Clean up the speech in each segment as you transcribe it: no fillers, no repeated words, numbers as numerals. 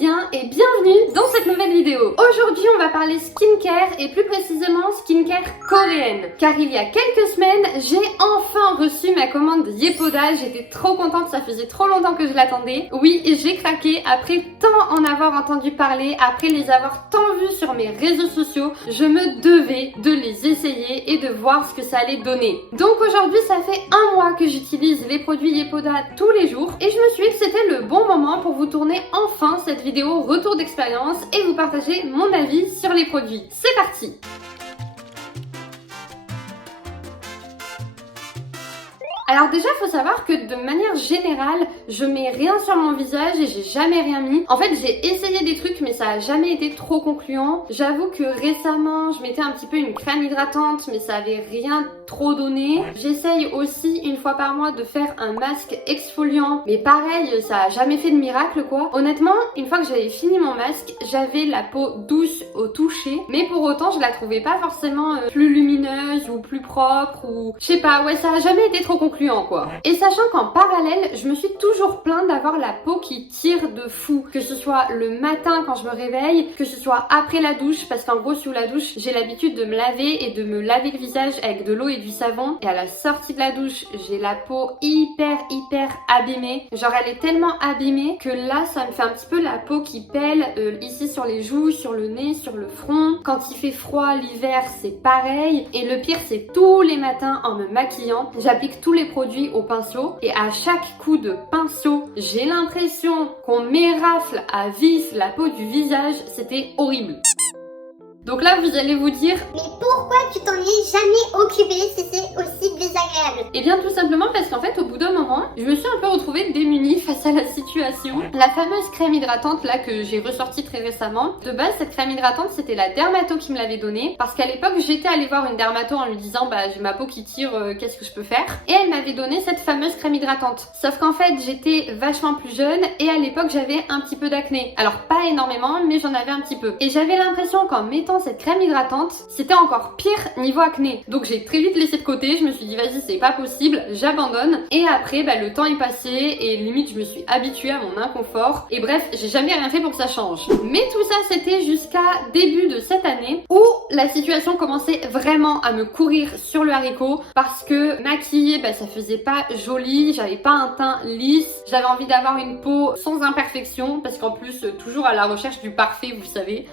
bien et bienvenue dans cette nouvelle vidéo. Aujourd'hui on va parler skincare et plus précisément skincare coréenne. Car il y a quelques semaines j'ai enfin reçu ma commande Yepoda, j'étais trop contente, ça faisait trop longtemps que je l'attendais. Oui, j'ai craqué après tant en avoir entendu parler, après les avoir tant vus sur mes réseaux sociaux, je me devais de les essayer et de voir ce que ça allait donner. Donc aujourd'hui ça fait un mois que j'utilise les produits Yepoda tous les jours et je me suis dit que c'était le bon moment pour vous tourner enfin cette vidéo retour d'expérience et vous partager mon avis sur les produits. C'est parti! Alors déjà, faut savoir que de manière générale, je mets rien sur mon visage et j'ai jamais rien mis. En fait, j'ai essayé des trucs mais ça a jamais été trop concluant. J'avoue que récemment, je mettais un petit peu une crème hydratante mais ça avait rien trop donné. J'essaye aussi une fois par mois de faire un masque exfoliant mais pareil, ça a jamais fait de miracle quoi. Honnêtement, une fois que j'avais fini mon masque, j'avais la peau douce au toucher mais pour autant, je la trouvais pas forcément plus lumineuse ou plus propre ou je sais pas, ouais, ça a jamais été trop concluant quoi. Et sachant qu'en parallèle, je me suis toujours plainte d'avoir la peau qui tire de fou. Que ce soit le matin quand je me réveille, que ce soit après la douche, parce qu'en gros sous la douche, j'ai l'habitude de me laver et de me laver le visage avec de l'eau et du savon. Et à la sortie de la douche, j'ai la peau hyper abîmée. Genre elle est tellement abîmée que là, ça me fait un petit peu la peau qui pèle ici sur les joues, sur le nez, sur le front. Quand il fait froid l'hiver, c'est pareil. Et le pire, c'est tous les matins en me maquillant, j'applique tous les produits au pinceau et à chaque coup de pinceau, j'ai l'impression qu'on m'érafle à vis la peau du visage, c'était horrible. Donc là, vous allez vous dire, mais pourquoi tu t'en es jamais occupé si c'est aussi désagréable? Eh bien tout simplement parce qu'en fait au bout d'un moment, je me suis un peu retrouvée démunie face à la situation. La fameuse crème hydratante là que j'ai ressortie très récemment, de base cette crème hydratante c'était la dermato qui me l'avait donnée parce qu'à l'époque j'étais allée voir une dermato en lui disant bah j'ai ma peau qui tire, qu'est-ce que je peux faire? Et elle m'avait donné cette fameuse crème hydratante. Sauf qu'en fait j'étais vachement plus jeune et à l'époque j'avais un petit peu d'acné. Alors pas énormément mais j'en avais un petit peu. Et j'avais l'impression qu'en mettant cette crème hydratante, c'était encore pire niveau acné. Donc j'ai très vite laissé de côté, je me suis dit vas-y c'est pas possible, j'abandonne. Et après bah, le temps est passé et limite je me suis habituée à mon inconfort. Et bref, j'ai jamais rien fait pour que ça change. Mais tout ça c'était jusqu'à début de cette année où la situation commençait vraiment à me courir sur le haricot parce que maquiller bah, ça faisait pas joli, j'avais pas un teint lisse, j'avais envie d'avoir une peau sans imperfection parce qu'en plus toujours à la recherche du parfait vous savez.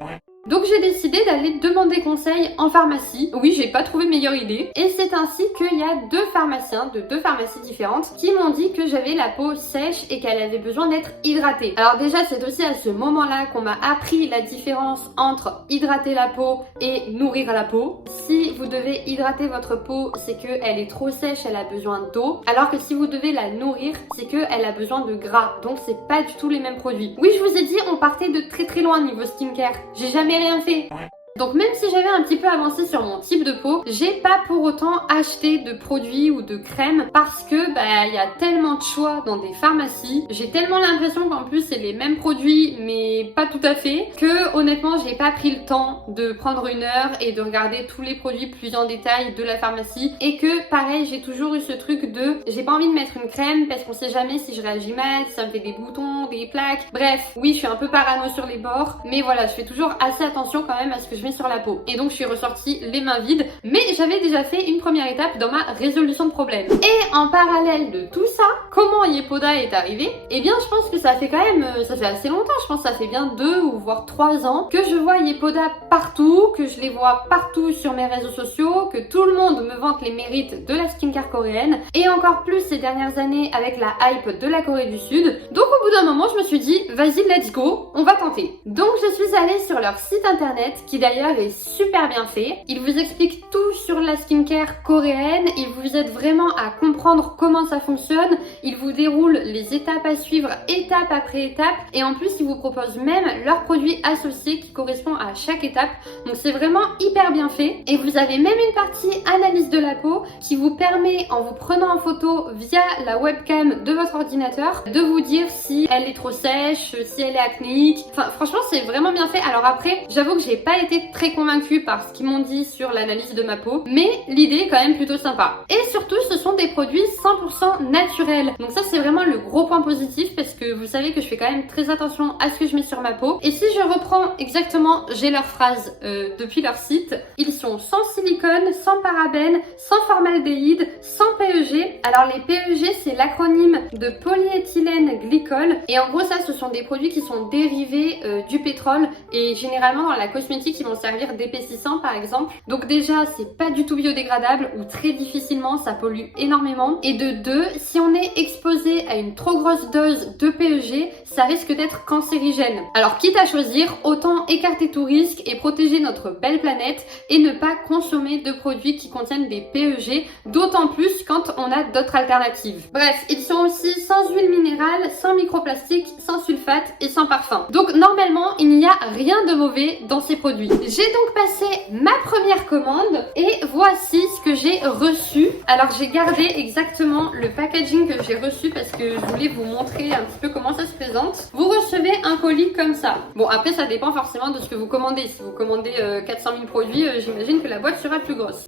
Donc j'ai décidé d'aller demander conseil en pharmacie. Oui, j'ai pas trouvé meilleure idée. Et c'est ainsi qu'il y a deux pharmaciens de deux pharmacies différentes qui m'ont dit que j'avais la peau sèche et qu'elle avait besoin d'être hydratée. Alors déjà, c'est aussi à ce moment-là qu'on m'a appris la différence entre hydrater la peau et nourrir la peau. Si vous devez hydrater votre peau, c'est qu'elle est trop sèche, elle a besoin d'eau. Alors que si vous devez la nourrir, c'est qu'elle a besoin de gras. Donc c'est pas du tout les mêmes produits. Oui, je vous ai dit, on partait de très loin niveau skincare. J'ai jamais rien fait. Donc même si j'avais un petit peu avancé sur mon type de peau, j'ai pas pour autant acheté de produits ou de crèmes parce que bah il y a tellement de choix dans des pharmacies. J'ai tellement l'impression qu'en plus c'est les mêmes produits mais pas tout à fait que honnêtement j'ai pas pris le temps de prendre une heure et de regarder tous les produits plus en détail de la pharmacie et que pareil j'ai toujours eu ce truc de j'ai pas envie de mettre une crème parce qu'on sait jamais si je réagis mal, si ça me fait des boutons, des plaques. Bref, oui je suis un peu parano sur les bords mais voilà je fais toujours assez attention quand même à ce que je mets sur la peau. Et donc je suis ressortie les mains vides, mais j'avais déjà fait une première étape dans ma résolution de problème. Et en parallèle de tout ça, comment Yepoda est arrivé? Eh bien je pense que ça fait quand même, ça fait assez longtemps, je pense que ça fait bien 2 ou voire 3 ans que je vois Yepoda partout, que je les vois partout sur mes réseaux sociaux, que tout le monde me vante les mérites de la skincare coréenne, et encore plus ces dernières années avec la hype de la Corée du Sud. Donc au bout d'un moment je me suis dit, vas-y let's go, on va tenter. Donc je suis allée sur leur site internet, qui d'ailleurs est super bien fait. Il vous explique tout sur la skincare coréenne, il vous aide vraiment à comprendre comment ça fonctionne, il vous déroule les étapes à suivre étape après étape et en plus il vous propose même leurs produits associés qui correspondent à chaque étape. Donc c'est vraiment hyper bien fait et vous avez même une partie analyse de la peau qui vous permet en vous prenant en photo via la webcam de votre ordinateur de vous dire si elle est trop sèche, si elle est acnéique. Enfin franchement c'est vraiment bien fait. Alors après j'avoue que j'ai pas été très convaincue par ce qu'ils m'ont dit sur l'analyse de ma peau, mais l'idée est quand même plutôt sympa. Et surtout surtout ce sont des produits 100% naturels. Donc ça c'est vraiment le gros point positif parce que vous savez que je fais quand même très attention à ce que je mets sur ma peau. Et si je reprends exactement, j'ai leur phrase depuis leur site, ils sont sans silicone, sans parabènes, sans formaldéhyde, sans PEG. Alors les PEG c'est l'acronyme de polyéthylène glycol et en gros ça ce sont des produits qui sont dérivés du pétrole et généralement dans la cosmétique ils vont servir d'épaississant par exemple. Donc déjà c'est pas du tout biodégradable ou très difficilement, ça pollue énormément. Et de deux, si on est exposé à une trop grosse dose de PEG, ça risque d'être cancérigène. Alors quitte à choisir, autant écarter tout risque et protéger notre belle planète et ne pas consommer de produits qui contiennent des PEG, d'autant plus quand on a d'autres alternatives. Bref, ils sont aussi sans huile minérale, sans microplastique, sans sulfate et sans parfum. Donc normalement, il n'y a rien de mauvais dans ces produits. J'ai donc passé ma première commande et voici ce que j'ai reçu. Alors j'ai gardé exactement le packaging que j'ai reçu parce que je voulais vous montrer un petit peu comment ça se présente. Vous recevez un colis comme ça. Bon après ça dépend forcément de ce que vous commandez. Si vous commandez 400 000 produits, j'imagine que la boîte sera plus grosse.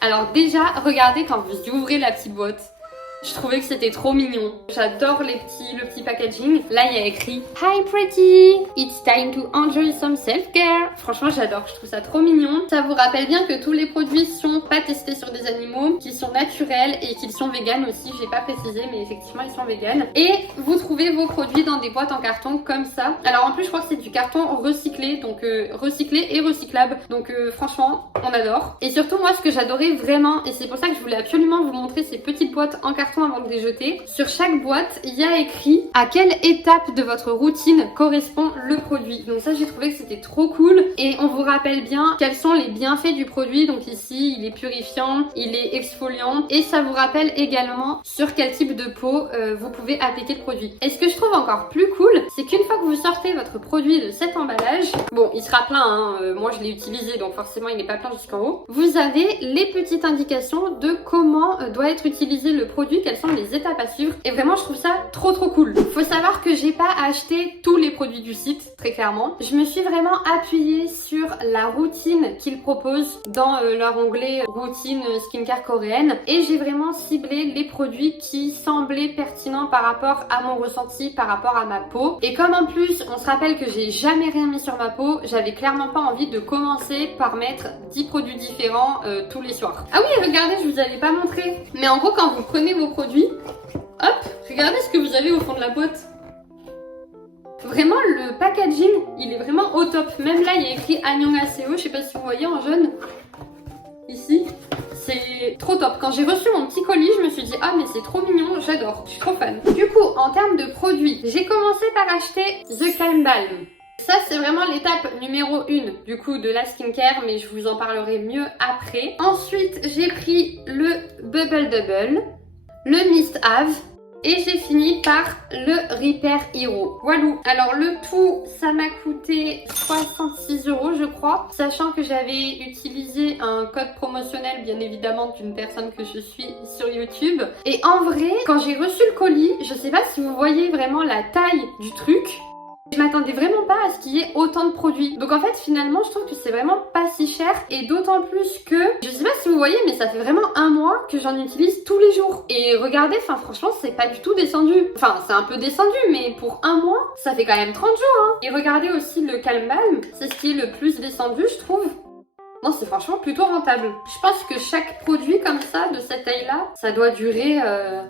Alors déjà, regardez quand vous ouvrez la petite boîte. Je trouvais que c'était trop mignon. J'adore le petit packaging. Là, il y a écrit Hi pretty, it's time to enjoy some self-care. Franchement, j'adore. Je trouve ça trop mignon. Ça vous rappelle bien que tous les produits sont pas testés sur des animaux, qu'ils sont naturels et qu'ils sont véganes aussi. J'ai pas précisé, mais effectivement, ils sont véganes. Et vous trouvez vos produits dans des boîtes en carton comme ça. Alors en plus, je crois que c'est du carton recyclé, donc recyclé et recyclable. Donc franchement, on adore. Et surtout, moi, ce que j'adorais vraiment, et c'est pour ça que je voulais absolument vous montrer ces petites boîtes en carton avant de les jeter. Sur chaque boîte, il y a écrit à quelle étape de votre routine correspond le produit. Donc ça, j'ai trouvé que c'était trop cool. Et on vous rappelle bien quels sont les bienfaits du produit. Donc ici, il est purifiant, il est exfoliant. Et ça vous rappelle également sur quel type de peau vous pouvez appliquer le produit. Et ce que je trouve encore plus cool, c'est qu'une fois que vous sortez votre produit de cet emballage, bon, il sera plein, hein, moi je l'ai utilisé, donc forcément il n'est pas plein jusqu'en haut. Vous avez les petites indications de comment doit être utilisé le produit, quelles sont les étapes à suivre. Et vraiment, je trouve ça trop cool. Faut savoir que j'ai pas acheté tous les produits du site, très clairement. Je me suis vraiment appuyée sur la routine qu'ils proposent dans leur onglet routine skincare coréenne. Et j'ai vraiment ciblé les produits qui semblaient pertinents par rapport à mon ressenti, par rapport à ma peau. Et comme en plus, on se rappelle que j'ai jamais rien mis sur ma peau, j'avais clairement pas envie de commencer par mettre 10 produits différents tous les soirs. Ah oui, regardez, je vous avais pas montré. Mais en gros, quand vous prenez vos produits, hop, regardez ce que vous avez au fond de la boîte. Vraiment, le packaging, il est vraiment au top. Même là, il y a écrit Annyeonghaseyo, je sais pas si vous voyez en jaune. Ici, c'est trop top. Quand j'ai reçu mon petit colis, je me suis dit ah mais c'est trop mignon, j'adore, je suis trop fan. Du coup, en termes de produits, j'ai commencé par acheter The Calm Balm. Ça, c'est vraiment l'étape numéro 1 du coup de la skincare, mais je vous en parlerai mieux après. Ensuite, j'ai pris le Bubble Double, le Mist Have et j'ai fini par le Repair Hero. Voilà. Alors le tout, ça m'a coûté 66 € je crois, sachant que j'avais utilisé un code promotionnel bien évidemment d'une personne que je suis sur YouTube. Et en vrai, quand j'ai reçu le colis, je sais pas si vous voyez vraiment la taille du truc. Je m'attendais vraiment pas à ce qu'il y ait autant de produits. Donc en fait finalement je trouve que c'est vraiment pas si cher. Et d'autant plus que, je sais pas si vous voyez mais ça fait vraiment un mois que j'en utilise tous les jours. Et regardez, enfin franchement c'est pas du tout descendu. Enfin c'est un peu descendu mais pour un mois ça fait quand même 30 jours hein. Et regardez aussi le Calm Balm, c'est ce qui est le plus descendu je trouve. Non, c'est franchement plutôt rentable. Je pense que chaque produit comme ça, de cette taille-là, ça doit durer,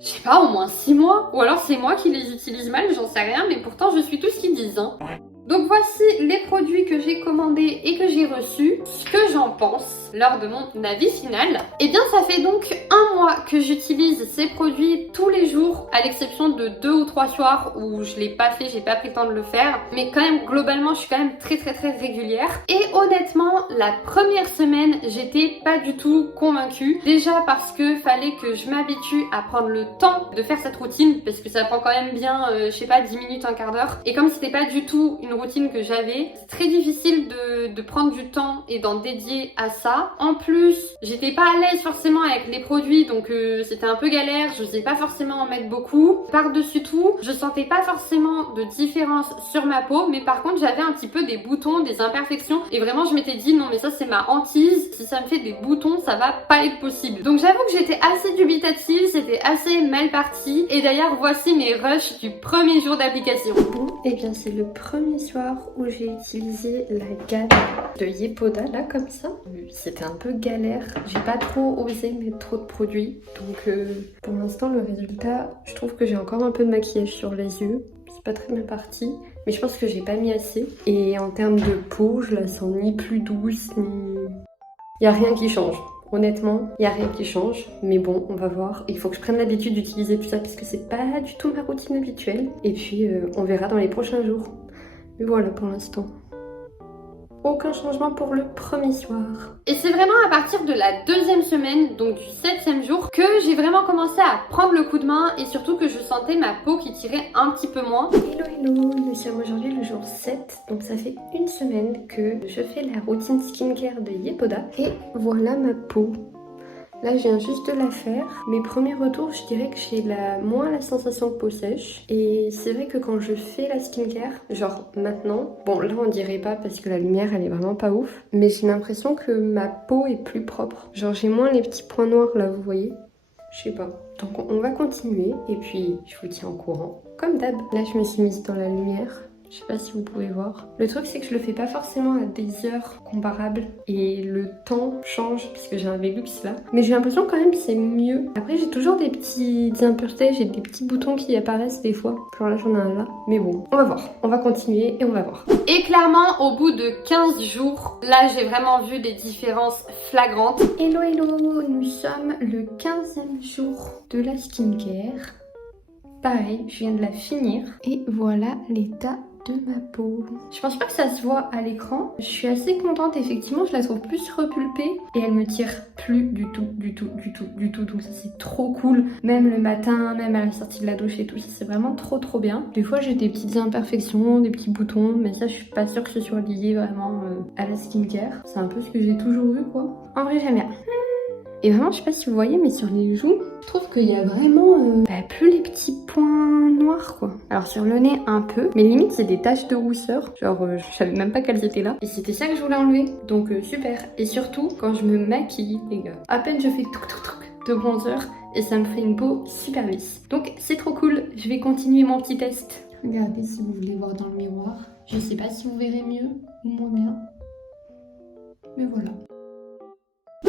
je sais pas, au moins 6 mois. Ou alors c'est moi qui les utilise mal, j'en sais rien, mais pourtant je suis tout ce qu'ils disent. Hein. Donc voici les produits que j'ai commandés et que j'ai reçus. Ce que j'en pense lors de mon avis final. Et bien ça fait donc un mois que j'utilise ces produits tous les jours, à l'exception de 2 ou 3 soirs où je l'ai pas fait, j'ai pas pris le temps de le faire. Mais quand même, globalement, je suis quand même très régulière. Et honnêtement, la première semaine, j'étais pas du tout convaincue. Déjà parce que fallait que je m'habitue à prendre le temps de faire cette routine, parce que ça prend quand même bien, je sais pas, 10 minutes, un quart d'heure. Et comme c'était pas du tout une routine que j'avais, c'est très difficile de prendre du temps et d'en dédier à ça. En plus, j'étais pas à l'aise forcément avec les produits, donc c'était un peu galère, je sais pas forcément en mettre beaucoup. Par-dessus tout, je sentais pas forcément de différence sur ma peau, mais par contre j'avais un petit peu des boutons, des imperfections, et vraiment je m'étais dit non mais ça c'est ma hantise, si ça me fait des boutons ça va pas être possible. Donc j'avoue que j'étais assez dubitative, c'était assez mal parti, et d'ailleurs voici mes rushs du premier jour d'application. Bon, et bien c'est le premier soir où j'ai utilisé la gamme de Yepoda là comme ça. C'était un peu galère, j'ai pas trop osé mettre trop de produits, donc pour l'instant le résultat, je trouve que j'ai encore un peu de maquillage sur les yeux, c'est pas très bien parti, mais je pense que j'ai pas mis assez. Et en termes de peau, je la sens ni plus douce, ni... Y a rien qui change. Honnêtement, il n'y a rien qui change, mais bon, on va voir. Il faut que je prenne l'habitude d'utiliser tout ça parce que c'est pas du tout ma routine habituelle. Et puis, on verra dans les prochains jours. Mais voilà pour l'instant. Aucun changement pour le premier soir. Et c'est vraiment à partir de la deuxième semaine, donc du 7e jour, que j'ai vraiment commencé à prendre le coup de main et surtout que je sentais ma peau qui tirait un petit peu moins. Hello hello, nous sommes aujourd'hui le jour 7, donc ça fait une semaine que je fais la routine skincare de Yepoda. Et voilà ma peau. Là, je viens juste de la faire. Mes premiers retours, je dirais que j'ai moins la sensation de peau sèche. Et c'est vrai que quand je fais la skincare, genre maintenant, bon là on dirait pas parce que la lumière elle est vraiment pas ouf, mais j'ai l'impression que ma peau est plus propre. Genre j'ai moins les petits points noirs là, vous voyez. Je sais pas. Donc on va continuer et puis je vous tiens au courant. Comme d'hab. Là, je me suis mise dans la lumière. Je sais pas si vous pouvez voir. Le truc c'est que je le fais pas forcément à des heures comparables et le temps change puisque j'ai un Velux là. Mais j'ai l'impression quand même que c'est mieux. Après j'ai toujours des petites impuretés, j'ai des petits boutons qui apparaissent des fois. Genre là j'en ai un là. Mais bon, on va voir. On va continuer et on va voir. Et clairement au bout de 15 jours, là j'ai vraiment vu des différences flagrantes. Hello hello, nous sommes le 15e jour de la skincare. Pareil, je viens de la finir. Et voilà l'état de ma peau. Je pense pas que ça se voit à l'écran. Je suis assez contente, effectivement, je la trouve plus repulpée et elle me tire plus du tout. Donc ça c'est trop cool. Même le matin, même à la sortie de la douche et tout, ça c'est vraiment trop bien. Des fois j'ai des petites imperfections, des petits boutons, mais ça je suis pas sûre que ce soit lié vraiment à la skincare. C'est un peu ce que j'ai toujours eu quoi. En vrai j'aime bien. Et vraiment, je sais pas si vous voyez, mais sur les joues, je trouve qu'il y a vraiment plus les petits points noirs, quoi. Alors sur le nez, un peu, mais limite, c'est des taches de rousseur. Genre, je savais même pas qu'elles étaient là. Et c'était ça que je voulais enlever. Donc, super. Et surtout, quand je me maquille, les gars, à peine je fais de bronzer et ça me fait une peau super lisse. Donc, c'est trop cool. Je vais continuer mon petit test. Regardez si vous voulez voir dans le miroir. Je sais pas si vous verrez mieux ou moins bien. Mais voilà.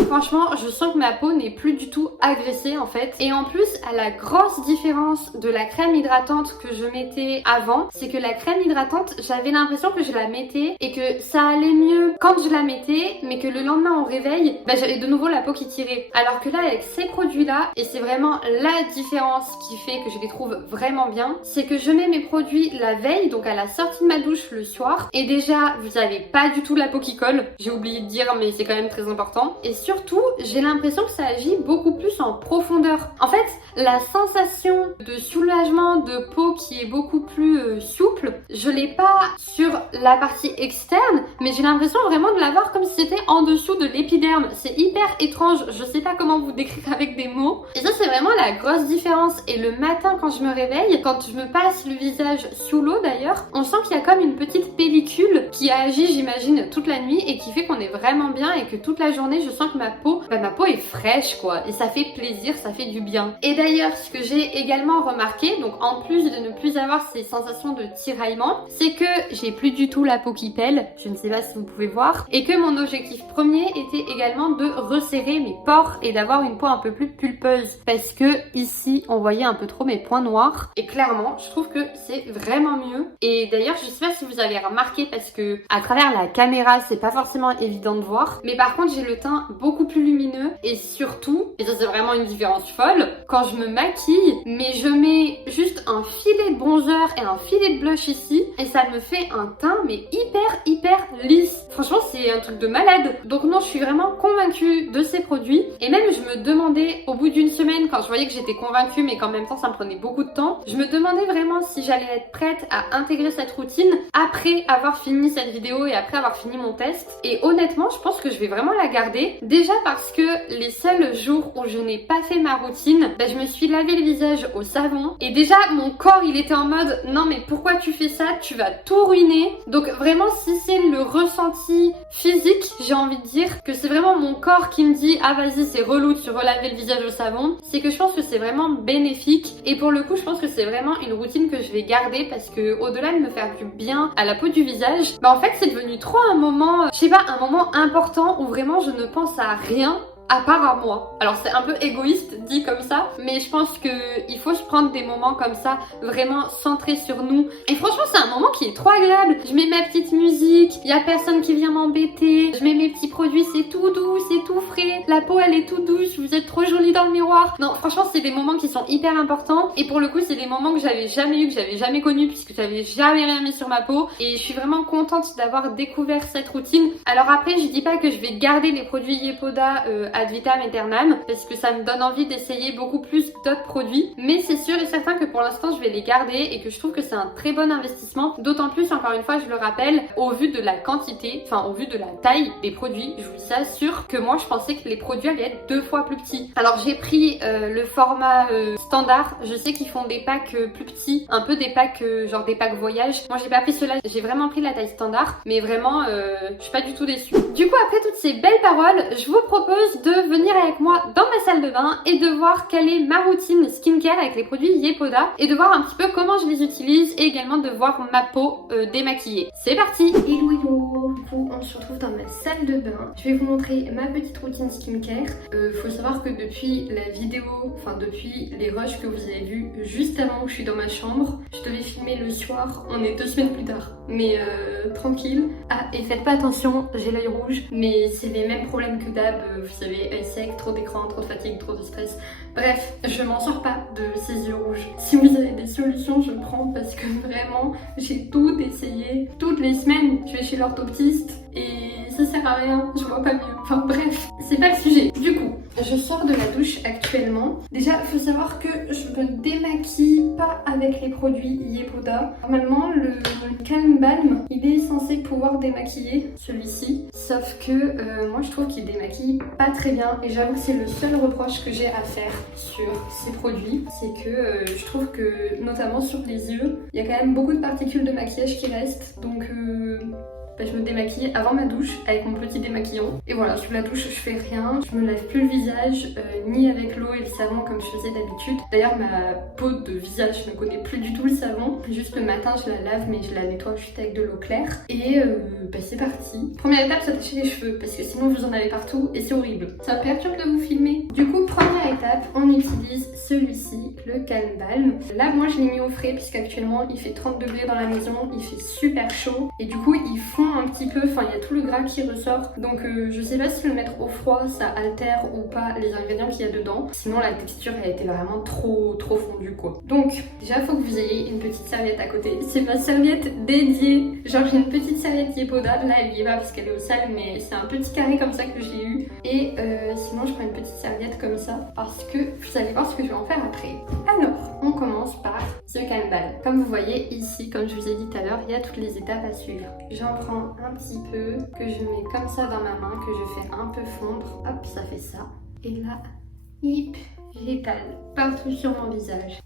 Franchement, je sens que ma peau n'est plus du tout agressée en fait. Et en plus, à la grosse différence de la crème hydratante que je mettais avant, c'est que la crème hydratante, j'avais l'impression que je la mettais et que ça allait mieux quand je la mettais, mais que le lendemain au réveil, j'avais de nouveau la peau qui tirait. Alors que là, avec ces produits-là, et c'est vraiment la différence qui fait que je les trouve vraiment bien, c'est que je mets mes produits la veille, donc à la sortie de ma douche le soir. Et déjà, vous avez pas du tout la peau qui colle. J'ai oublié de dire, mais c'est quand même très important. Et surtout, j'ai l'impression que ça agit beaucoup plus en profondeur. En fait, la sensation de soulagement de peau qui est beaucoup plus souple, je l'ai pas sur la partie externe, mais j'ai l'impression vraiment de l'avoir comme si c'était en dessous de l'épiderme. C'est hyper étrange, je sais pas comment vous décrire avec des mots. Et ça, c'est vraiment la grosse différence. Et le matin, quand je me réveille, quand je me passe le visage sous l'eau d'ailleurs, on sent qu'il y a comme une petite pellicule qui agit, j'imagine, toute la nuit et qui fait qu'on est vraiment bien et que toute la journée, je sens que ma peau est fraîche quoi, et ça fait plaisir, ça fait du bien. Et d'ailleurs, ce que j'ai également remarqué, donc en plus de ne plus avoir ces sensations de tiraillement, c'est que j'ai plus du tout la peau qui pèle, je ne sais pas si vous pouvez voir, et que mon objectif premier était également de resserrer mes pores et d'avoir une peau un peu plus pulpeuse, parce que ici on voyait un peu trop mes points noirs, et clairement je trouve que c'est vraiment mieux. Et d'ailleurs, je sais pas si vous avez remarqué, parce que à travers la caméra c'est pas forcément évident de voir, mais par contre j'ai le teint beaucoup plus lumineux et surtout, et ça c'est vraiment une différence folle, quand je me maquille, mais je mets juste un filet de bronzer et un filet de blush ici et ça me fait un teint mais hyper lisse. Franchement c'est un truc de malade. Donc non, je suis vraiment convaincue de ces produits et même je me demandais au bout d'une semaine, quand je voyais que j'étais convaincue mais qu'en même temps ça me prenait beaucoup de temps, je me demandais vraiment si j'allais être prête à intégrer cette routine après avoir fini cette vidéo et après avoir fini mon test. Et honnêtement, je pense que je vais vraiment la garder. Déjà Déjà parce que les seuls jours où je n'ai pas fait ma routine, je me suis lavé le visage au savon et déjà mon corps il était en mode non mais pourquoi tu fais ça, tu vas tout ruiner. Donc vraiment si c'est le ressenti physique, j'ai envie de dire que c'est vraiment mon corps qui me dit ah vas-y c'est relou de se relaver le visage au savon, c'est que je pense que c'est vraiment bénéfique et pour le coup je pense que c'est vraiment une routine que je vais garder parce que au-delà de me faire du bien à la peau du visage, en fait c'est devenu trop un moment, je sais pas, un moment important où vraiment je ne pense à rien à part à moi. Alors c'est un peu égoïste dit comme ça, mais je pense que il faut se prendre des moments comme ça, vraiment centrés sur nous. Et franchement c'est un moment qui est trop agréable. Je mets ma petite musique, il y a personne qui vient m'embêter, je mets mes petits produits, c'est tout doux, c'est tout frais, la peau elle est toute douce, vous êtes trop jolie dans le miroir. Non franchement c'est des moments qui sont hyper importants et pour le coup c'est des moments que j'avais jamais eu, que j'avais jamais connu puisque j'avais jamais rien mis sur ma peau et je suis vraiment contente d'avoir découvert cette routine. Alors après je dis pas que je vais garder les produits Yepoda ad vitam aeternam parce que ça me donne envie d'essayer beaucoup plus d'autres produits, mais c'est sûr et certain que pour l'instant je vais les garder et que je trouve que c'est un très bon investissement, d'autant plus encore une fois je le rappelle, au vu de la quantité, enfin au vu de la taille des produits, je vous assure que moi je pensais que les produits allaient être 2 fois plus petits. Alors j'ai pris le format standard, je sais qu'ils font des packs plus petits, un peu des packs genre des packs voyage, moi j'ai pas pris cela, j'ai vraiment pris la taille standard, mais vraiment je suis pas du tout déçue. Du coup après toutes ces belles paroles, je vous propose de venir avec moi dans ma salle de bain et de voir quelle est ma routine skincare avec les produits Yepoda et de voir un petit peu comment je les utilise et également de voir ma peau démaquillée. C'est parti! Hello hello! Du coup on se retrouve dans ma salle de bain. Je vais vous montrer ma petite routine skincare. Faut savoir que depuis la vidéo, enfin depuis les rushs que vous avez vus juste avant que je suis dans ma chambre, je devais filmer le soir, on est 2 semaines plus tard. Mais tranquille. Ah et faites pas attention, j'ai l'œil rouge, mais c'est les mêmes problèmes que d'hab, vous savez, œil sec, trop d'écran, trop de fatigue, trop de stress. Bref, je m'en sors pas de ces yeux rouges. Si vous avez des solutions, je prends parce que vraiment, j'ai tout essayé. Toutes les semaines, je vais chez l'orthoptiste et ça sert à rien, je vois pas mieux. Enfin bref, c'est pas le sujet. Du coup, je sors de la douche actuellement. Déjà, il faut savoir que je me démaquille pas avec les produits Yepoda. Normalement, le Calm Balm, il est censé pouvoir démaquiller celui-ci. Sauf que moi, je trouve qu'il démaquille pas très bien. Et j'avoue que c'est le seul reproche que j'ai à faire sur ces produits. C'est que je trouve que, notamment sur les yeux, il y a quand même beaucoup de particules de maquillage qui restent. Donc je me démaquille avant ma douche avec mon petit démaquillant. Et voilà, sous la douche, je fais rien. Je me lave plus le visage, ni avec l'eau et le savon comme je faisais d'habitude. D'ailleurs, ma peau de visage ne connaît plus du tout le savon. Juste le matin, je la lave, mais je la nettoie juste avec de l'eau claire. Et c'est parti. Première étape, s'attacher les cheveux, parce que sinon vous en avez partout et c'est horrible. Ça me perturbe de vous filmer. Du coup, première étape, on utilise celui-ci, le Calm Balm. Là, moi, je l'ai mis au frais, puisqu'actuellement, il fait 30 degrés dans la maison, il fait super chaud. Et du coup, il fond un petit peu, enfin il y a tout le gras qui ressort, donc je sais pas si le mettre au froid ça altère ou pas les ingrédients qu'il y a dedans, sinon la texture elle était vraiment trop fondue quoi. Donc déjà faut que vous ayez une petite serviette à côté, c'est ma serviette dédiée, genre j'ai une petite serviette Yepoda, là elle y est pas parce qu'elle est au sale mais c'est un petit carré comme ça que j'ai eu et sinon je prends une petite serviette comme ça parce que vous allez voir ce que je vais en faire après. Alors on commence par ce Calm Balm. Comme vous voyez ici, comme je vous ai dit tout à l'heure, il y a toutes les étapes à suivre. J'en prends un petit peu, que je mets comme ça dans ma main, que je fais un peu fondre. Hop, ça fait ça. Et là, hip, j'étale partout sur mon visage.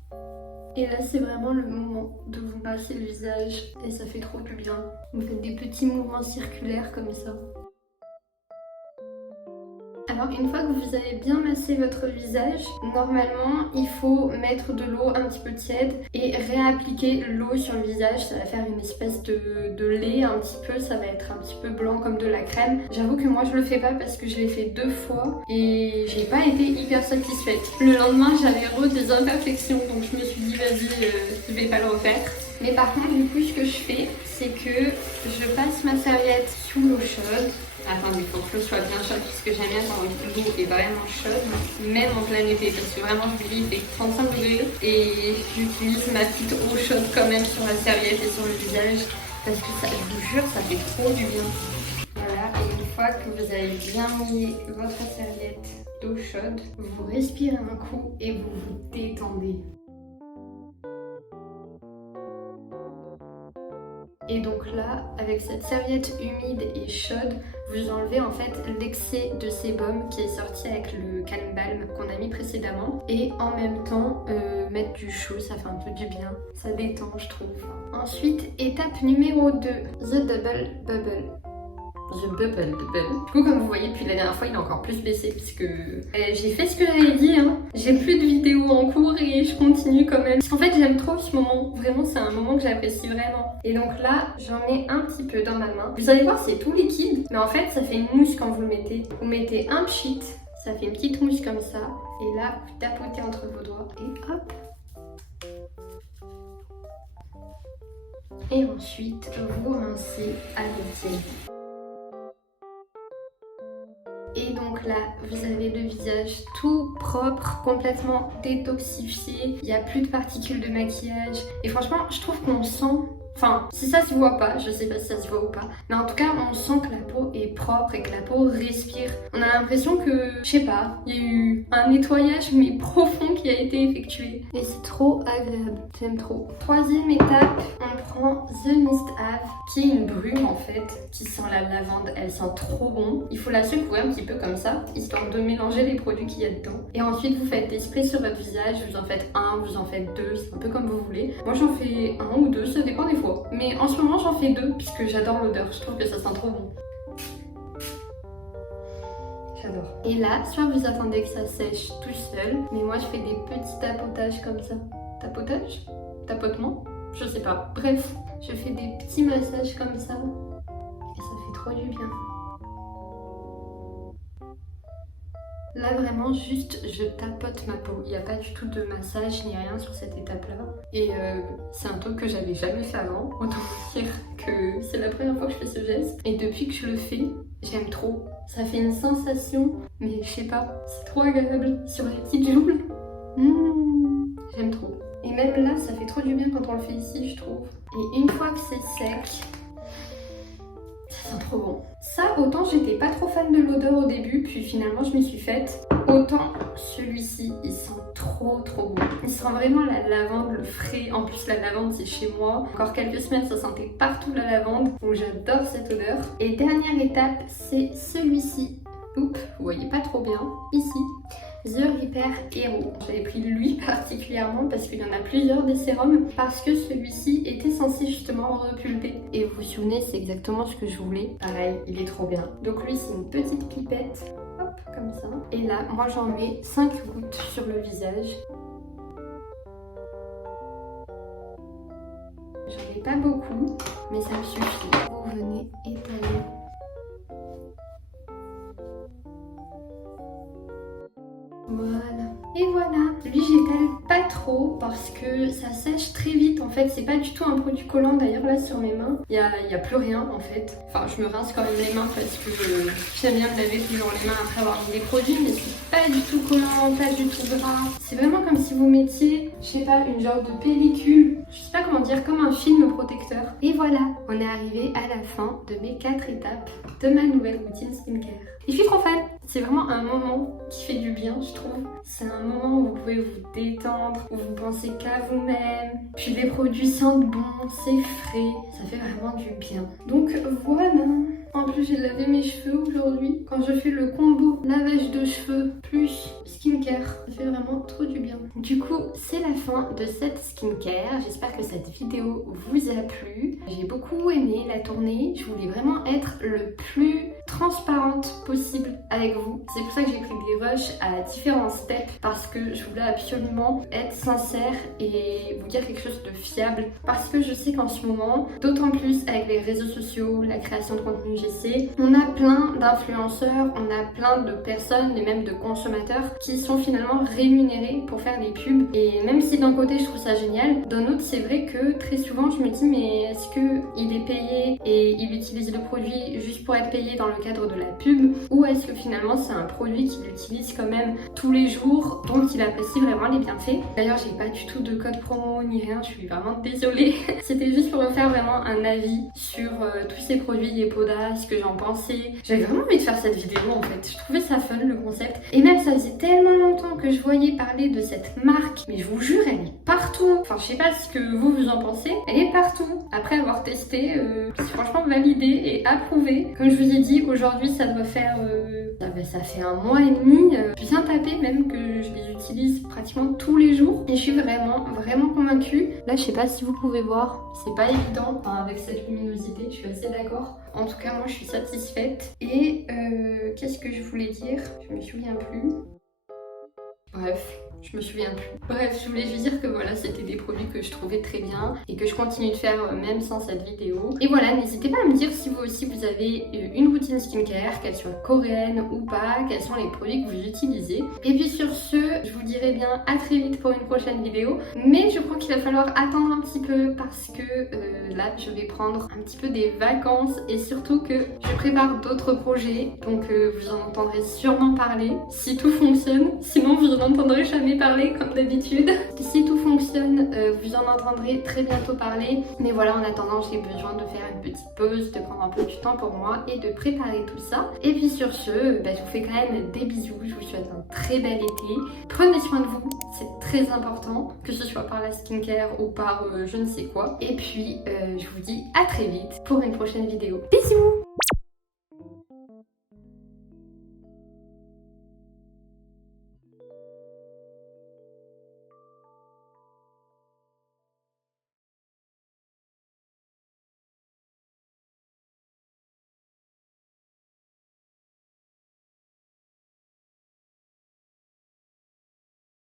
Et là, c'est vraiment le moment de vous masser le visage et ça fait trop du bien. Vous faites des petits mouvements circulaires comme ça. Alors une fois que vous avez bien massé votre visage, normalement il faut mettre de l'eau un petit peu tiède et réappliquer l'eau sur le visage. Ça va faire une espèce de lait un petit peu, ça va être un petit peu blanc comme de la crème. J'avoue que moi je le fais pas parce que je l'ai fait 2 fois et j'ai pas été hyper satisfaite. Le lendemain j'avais des imperfections donc je me suis dit vas-y je vais pas le refaire. Mais par contre du coup ce que je fais c'est que je passe ma serviette sous l'eau chaude. Attendez, il faut que l'eau soit bien chaude parce que j'aime bien quand l'eau est vraiment chaude, même en plein été, parce que vraiment je vous dis il fait 35 degrés et j'utilise ma petite eau chaude quand même sur la serviette et sur le visage parce que ça, je vous jure, ça fait trop du bien. Voilà, et une fois que vous avez bien mis votre serviette d'eau chaude, vous respirez un coup et vous vous détendez. Et donc là, avec cette serviette humide et chaude, vous enlevez en fait l'excès de sébum qui est sorti avec le Calm Balm qu'on a mis précédemment. Et en même temps, mettre du chaud, ça fait un peu du bien. Ça détend, je trouve. Ensuite, étape numéro 2, The Double Bubble. The Bubble. Du coup, comme vous voyez, depuis la dernière fois, il a encore plus baissé puisque j'ai fait ce que j'avais dit. J'ai plus de vidéos en cours et je continue quand même. Parce qu'en fait, j'aime trop ce moment. Vraiment, c'est un moment que j'apprécie vraiment. Et donc là, j'en mets un petit peu dans ma main. Vous allez voir, c'est tout liquide. Mais en fait, ça fait une mousse quand vous le mettez. Vous mettez un pchit, ça fait une petite mousse comme ça. Et là, vous tapotez entre vos doigts et hop. Et ensuite, vous rincez à l'eau tiède. Et donc là, vous avez le visage tout propre, complètement détoxifié. Il n'y a plus de particules de maquillage. Et franchement, je trouve qu'on sent... Enfin, si ça se voit pas, je sais pas si ça se voit ou pas, mais en tout cas, on sent que la peau est propre et que la peau respire. On a l'impression que, je sais pas, il y a eu un nettoyage mais profond qui a été effectué. Et c'est trop agréable, j'aime trop. Troisième étape, on prend The Mist Ave, qui est une brume en fait, qui sent la lavande, elle sent trop bon. Il faut la secouer un petit peu comme ça, histoire de mélanger les produits qu'il y a dedans. Et ensuite, vous faites des sprays sur votre visage, vous en faites un, vous en faites deux, c'est un peu comme vous voulez. Moi, j'en fais un ou deux, ça dépend des fois. Mais en ce moment j'en fais deux puisque j'adore l'odeur, je trouve que ça sent trop bon. J'adore. Et là, soit vous attendez que ça sèche tout seul, mais moi je fais des petits tapotages comme ça. Tapotage? Tapotement? Je sais pas. Bref, je fais des petits massages comme ça et ça fait trop du bien. Là vraiment juste je tapote ma peau, il n'y a pas du tout de massage ni rien sur cette étape là. Et c'est un truc que j'avais jamais fait avant, autant dire que c'est la première fois que je fais ce geste. Et depuis que je le fais, j'aime trop. Ça fait une sensation, mais je sais pas, c'est trop agréable sur les petites joues. J'aime trop. Et même là ça fait trop du bien quand on le fait ici je trouve. Et une fois que c'est sec, ça sent trop bon. Ça, autant j'étais pas trop fan de l'odeur au début, puis finalement je m'y suis faite. Autant celui-ci, il sent trop bon. Il sent vraiment la lavande, le frais. En plus la lavande c'est chez moi. Encore quelques semaines ça sentait partout la lavande. Donc j'adore cette odeur. Et dernière étape, c'est celui-ci. Oups, vous voyez pas trop bien. Ici. The Repair Hero. J'avais pris lui particulièrement parce qu'il y en a plusieurs des sérums, parce que celui-ci était censé justement repulper. Et vous vous souvenez, c'est exactement ce que je voulais. Pareil, il est trop bien. Donc lui, c'est une petite pipette, hop, comme ça. Et là, moi j'en mets 5 gouttes sur le visage. J'en ai pas beaucoup, mais ça me suffit. Vous venez étaler. Voilà. Et voilà. Lui, j'étale pas trop parce que ça sèche très vite. En fait, c'est pas du tout un produit collant. D'ailleurs, là, sur mes mains, il y a plus rien en fait. Enfin, je me rince quand même les mains parce que j'aime bien me laver toujours les mains après avoir mis des produits, mais c'est pas du tout collant, pas du tout gras. C'est vraiment comme si vous mettiez, je sais pas, une genre de pellicule. Je sais pas comment dire, comme un film protecteur. Et voilà, on est arrivé à la fin de mes 4 étapes de ma nouvelle routine skincare. Et je suis trop fan. C'est vraiment un moment qui fait du bien, je trouve. C'est un moment où vous pouvez vous détendre, où vous pensez qu'à vous-même. Puis les produits sentent bon, c'est frais, ça fait vraiment du bien. Donc voilà. En plus, j'ai lavé mes cheveux aujourd'hui. Quand je fais le combo lavage de cheveux plus skincare, ça fait vraiment trop du bien. Du coup, c'est la fin de cette skincare. J'espère que cette vidéo vous a plu. J'ai beaucoup aimé la tournée. Je voulais vraiment être le plus transparente possible avec vous. C'est pour ça que j'ai pris des rushs à différents steps, parce que je voulais absolument être sincère et vous dire quelque chose de fiable, parce que je sais qu'en ce moment, d'autant plus avec les réseaux sociaux, la création de contenu GC, on a plein d'influenceurs, on a plein de personnes et même de consommateurs qui sont finalement rémunérés pour faire des pubs. Et même si d'un côté je trouve ça génial, d'un autre c'est vrai que très souvent je me dis mais est-ce qu'il est payé et il utilise le produit juste pour être payé dans le cadre de la pub, ou est-ce que finalement c'est un produit qu'il utilise quand même tous les jours, dont il apprécie vraiment les bienfaits. D'ailleurs j'ai pas du tout de code promo ni rien, je suis vraiment désolée. C'était juste pour me faire vraiment un avis sur tous ces produits, les pots d'âme, ça, ce que j'en pensais. J'avais vraiment envie de faire cette vidéo en fait. Je trouvais ça fun le concept. Et même ça faisait tellement longtemps que je voyais parler de cette marque. Mais je vous jure, elle est partout. Enfin, je sais pas ce que vous en pensez. Elle est partout. Après avoir testé, c'est franchement validé et approuvé. Comme je vous ai dit, aujourd'hui ça doit faire... ça fait 1 mois et demi. Bien tapé même que je les utilise pratiquement tous les jours. Et je suis vraiment convaincue. Là, je sais pas si vous pouvez voir. C'est pas évident avec cette luminosité. Je suis assez d'accord. En tout cas, moi, je suis satisfaite. Et qu'est-ce que je voulais dire? Je me souviens plus. Bref, je me souviens plus. Bref, je voulais juste dire que voilà, c'était des produits que je trouvais très bien et que je continue de faire même sans cette vidéo. Et voilà, n'hésitez pas à me dire si vous aussi vous avez une routine skincare, qu'elle soit coréenne ou pas, quels sont les produits que vous utilisez. Et puis sur ce, je vous dirai bien à très vite pour une prochaine vidéo. Mais je crois qu'il va falloir attendre un petit peu parce que là, je vais prendre un petit peu des vacances et surtout que je prépare d'autres projets. Donc vous en entendrez sûrement parler si tout fonctionne. Sinon, vous en entendrez jamais parler comme d'habitude. Si tout fonctionne, vous en entendrez très bientôt parler. Mais voilà, en attendant, j'ai besoin de faire une petite pause, de prendre un peu du temps pour moi et de préparer tout ça. Et puis sur ce, je vous fais quand même des bisous. Je vous souhaite un très bel été. Prenez soin de vous, c'est très important, que ce soit par la skincare ou par je ne sais quoi. Et puis, je vous dis à très vite pour une prochaine vidéo. Bisous!